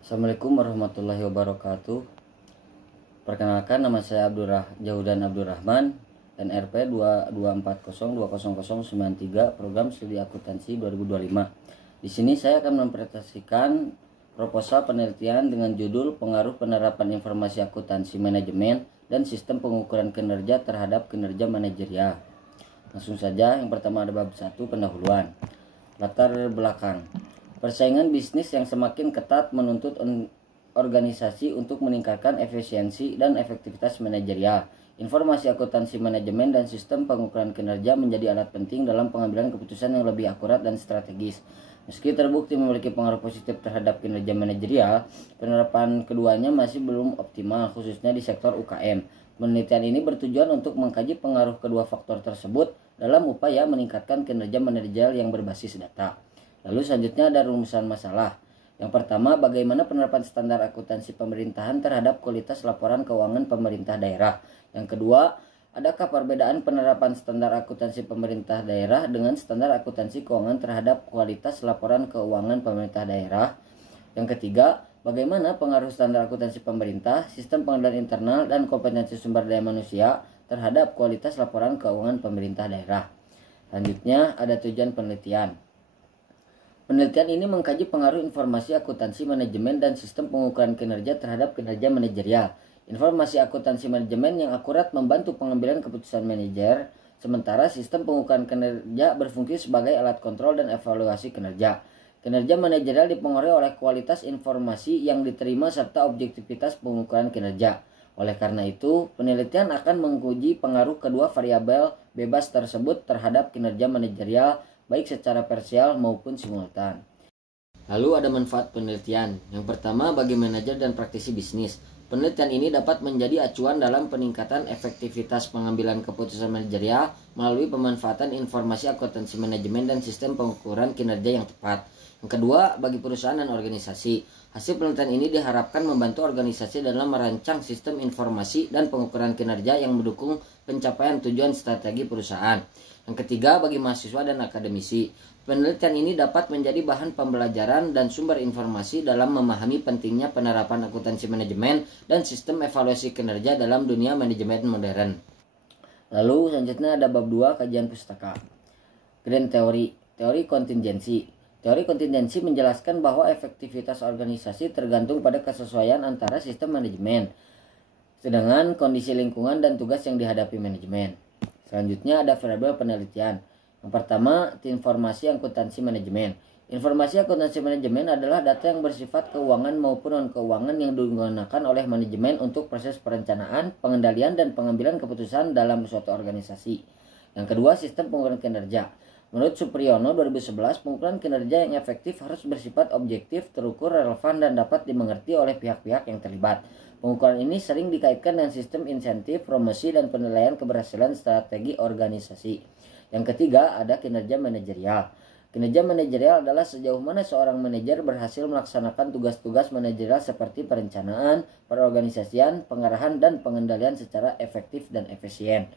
Assalamualaikum warahmatullahi wabarakatuh. Perkenalkan, nama saya Jaudan Abdurrahman, NRP 2240200093, Program Studi Akuntansi 2025. Di sini saya akan mempresentasikan proposal penelitian dengan judul Pengaruh Penerapan Informasi Akuntansi Manajemen dan Sistem Pengukuran Kinerja terhadap Kinerja Manajerial. Langsung saja, yang pertama ada bab 1, pendahuluan. Latar belakang. Persaingan bisnis yang semakin ketat menuntut organisasi untuk meningkatkan efisiensi dan efektivitas manajerial. Informasi akuntansi manajemen dan sistem pengukuran kinerja menjadi alat penting dalam pengambilan keputusan yang lebih akurat dan strategis. Meski terbukti memiliki pengaruh positif terhadap kinerja manajerial, penerapan keduanya masih belum optimal, khususnya di sektor UKM. Penelitian ini bertujuan untuk mengkaji pengaruh kedua faktor tersebut dalam upaya meningkatkan kinerja manajerial yang berbasis data. Lalu selanjutnya ada rumusan masalah. Yang pertama, bagaimana penerapan standar akuntansi pemerintahan terhadap kualitas laporan keuangan pemerintah daerah. Yang kedua, adakah perbedaan penerapan standar akuntansi pemerintah daerah dengan standar akuntansi keuangan terhadap kualitas laporan keuangan pemerintah daerah. Yang ketiga, bagaimana pengaruh standar akuntansi pemerintah, sistem pengendalian internal, dan kompetensi sumber daya manusia terhadap kualitas laporan keuangan pemerintah daerah. Selanjutnya ada tujuan penelitian. Penelitian ini mengkaji pengaruh informasi akuntansi manajemen dan sistem pengukuran kinerja terhadap kinerja manajerial. Informasi akuntansi manajemen yang akurat membantu pengambilan keputusan manajer, sementara sistem pengukuran kinerja berfungsi sebagai alat kontrol dan evaluasi kinerja. Kinerja manajerial dipengaruhi oleh kualitas informasi yang diterima serta objektivitas pengukuran kinerja. Oleh karena itu, penelitian akan menguji pengaruh kedua variabel bebas tersebut terhadap kinerja manajerial, baik secara parsial maupun simultan. Lalu ada manfaat penelitian. Yang pertama, bagi manajer dan praktisi bisnis. Penelitian ini dapat menjadi acuan dalam peningkatan efektivitas pengambilan keputusan manajerial melalui pemanfaatan informasi akuntansi manajemen dan sistem pengukuran kinerja yang tepat. Yang kedua, bagi perusahaan dan organisasi. Hasil penelitian ini diharapkan membantu organisasi dalam merancang sistem informasi dan pengukuran kinerja yang mendukung pencapaian tujuan strategi perusahaan. Yang ketiga, bagi mahasiswa dan akademisi. Penelitian ini dapat menjadi bahan pembelajaran dan sumber informasi dalam memahami pentingnya penerapan akuntansi manajemen dan sistem evaluasi kinerja dalam dunia manajemen modern. Lalu selanjutnya ada bab 2, kajian pustaka. Grand Theory, teori kontingensi. Teori kontingensi menjelaskan bahwa efektivitas organisasi tergantung pada kesesuaian antara sistem manajemen sedangkan kondisi lingkungan dan tugas yang dihadapi manajemen. Selanjutnya ada variabel penelitian. Yang pertama, informasi akuntansi manajemen. Informasi akuntansi manajemen adalah data yang bersifat keuangan maupun non-keuangan yang digunakan oleh manajemen untuk proses perencanaan, pengendalian, dan pengambilan keputusan dalam suatu organisasi. Yang kedua, sistem pengukuran kinerja. Menurut Supriyono 2011, pengukuran kinerja yang efektif harus bersifat objektif, terukur, relevan, dan dapat dimengerti oleh pihak-pihak yang terlibat. Pengukuran ini sering dikaitkan dengan sistem insentif, promosi, dan penilaian keberhasilan strategi organisasi. Yang ketiga, ada kinerja manajerial. Kinerja manajerial adalah sejauh mana seorang manajer berhasil melaksanakan tugas-tugas manajerial seperti perencanaan, perorganisasian, pengarahan, dan pengendalian secara efektif dan efisien.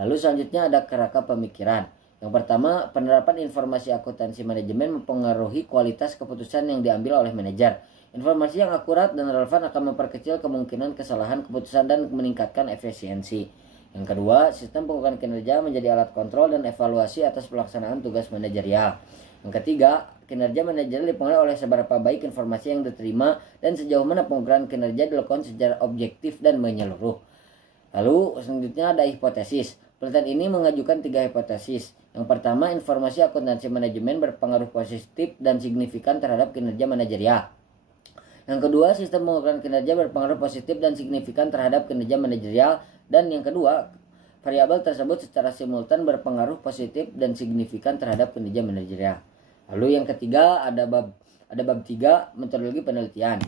Lalu selanjutnya ada kerangka pemikiran. Yang pertama, penerapan informasi akuntansi manajemen mempengaruhi kualitas keputusan yang diambil oleh manajer. Informasi yang akurat dan relevan akan memperkecil kemungkinan kesalahan keputusan dan meningkatkan efisiensi. Yang kedua, sistem pengukuran kinerja menjadi alat kontrol dan evaluasi atas pelaksanaan tugas manajerial. Yang ketiga, kinerja manajerial dipengaruhi oleh seberapa baik informasi yang diterima dan sejauh mana pengukuran kinerja dilakukan secara objektif dan menyeluruh. Lalu selanjutnya ada hipotesis. Penelitian ini mengajukan 3 hipotesis. Yang pertama, informasi akuntansi manajemen berpengaruh positif dan signifikan terhadap kinerja manajerial. Yang kedua, sistem pengukuran kinerja berpengaruh positif dan signifikan terhadap kinerja manajerial. Dan yang kedua, variabel tersebut secara simultan berpengaruh positif dan signifikan terhadap kinerja manajerial. Lalu yang ketiga, ada bab 3, metodologi penelitian.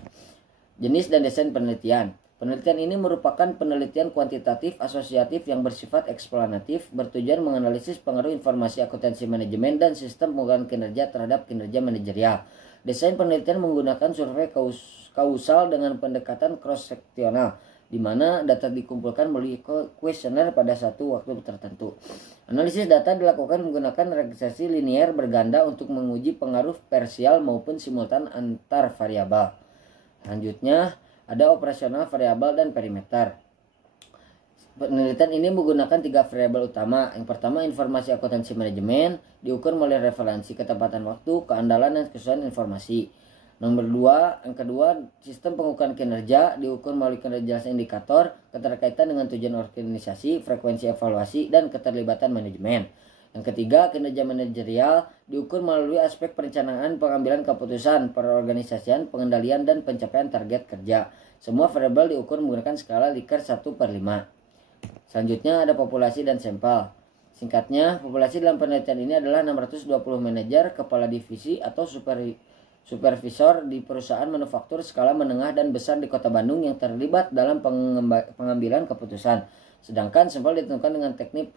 Jenis dan desain penelitian. Penelitian ini merupakan penelitian kuantitatif asosiatif yang bersifat eksplanatif, bertujuan menganalisis pengaruh informasi akuntansi manajemen dan sistem pengukuran kinerja terhadap kinerja manajerial. Desain penelitian menggunakan survei kausal dengan pendekatan cross-seksional, di mana data dikumpulkan melalui kuesioner pada satu waktu tertentu. Analisis data dilakukan menggunakan regresi linier berganda untuk menguji pengaruh parsial maupun simultan antar variabel. Selanjutnya ada operasional variabel dan perimeter. Penelitian ini menggunakan 3 variabel utama. Yang pertama, informasi akuntansi manajemen diukur melalui referensi ketepatan waktu, keandalan, dan kesesuaian informasi. Yang kedua, sistem pengukuran kinerja diukur melalui kinerja indikator, keterkaitan dengan tujuan organisasi, frekuensi evaluasi, dan keterlibatan manajemen. Yang ketiga, kinerja manajerial diukur melalui aspek perencanaan, pengambilan keputusan, perorganisasian, pengendalian, dan pencapaian target kerja. Semua variabel diukur menggunakan skala Likert 1/5. Selanjutnya ada populasi dan sampel. Singkatnya, populasi dalam penelitian ini adalah 620 manajer, kepala divisi, atau supervisor di perusahaan manufaktur skala menengah dan besar di Kota Bandung yang terlibat dalam pengambilan keputusan. Sedangkan sampel ditentukan dengan teknik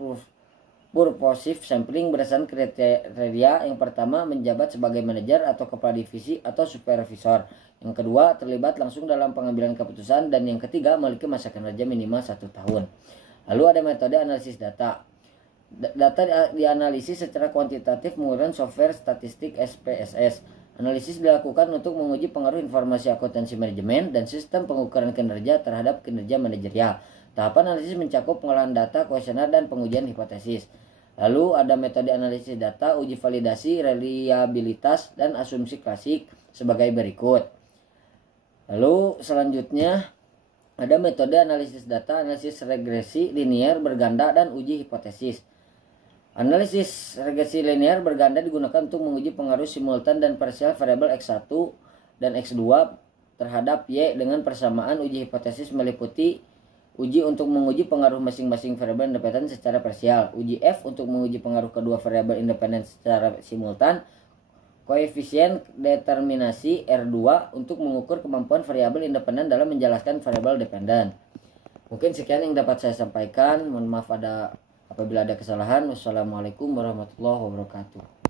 purposive sampling berdasarkan kriteria. Yang pertama, menjabat sebagai manajer atau kepala divisi atau supervisor. Yang kedua, terlibat langsung dalam pengambilan keputusan. Dan yang ketiga, memiliki masa kerja minimal 1 tahun. Lalu ada metode analisis data. Data dianalisis secara kuantitatif menggunakan software statistik SPSS. Analisis dilakukan untuk menguji pengaruh informasi akuntansi manajemen dan sistem pengukuran kinerja terhadap kinerja manajerial. Tahapan analisis mencakup pengolahan data, kuesioner, dan pengujian hipotesis. Lalu ada metode analisis data, uji validasi, reliabilitas, dan asumsi klasik sebagai berikut. Lalu selanjutnya ada metode analisis data, analisis regresi linear berganda, dan uji hipotesis. Analisis regresi linear berganda digunakan untuk menguji pengaruh simultan dan parsial variabel X1 dan X2 terhadap Y dengan persamaan. Uji hipotesis meliputi uji untuk menguji pengaruh masing-masing variabel independen secara parsial, uji F untuk menguji pengaruh kedua variabel independen secara simultan, koefisien determinasi R2 untuk mengukur kemampuan variabel independen dalam menjelaskan variabel dependen. Mungkin sekian yang dapat saya sampaikan. Mohon maaf apabila ada kesalahan. Wassalamualaikum warahmatullahi wabarakatuh.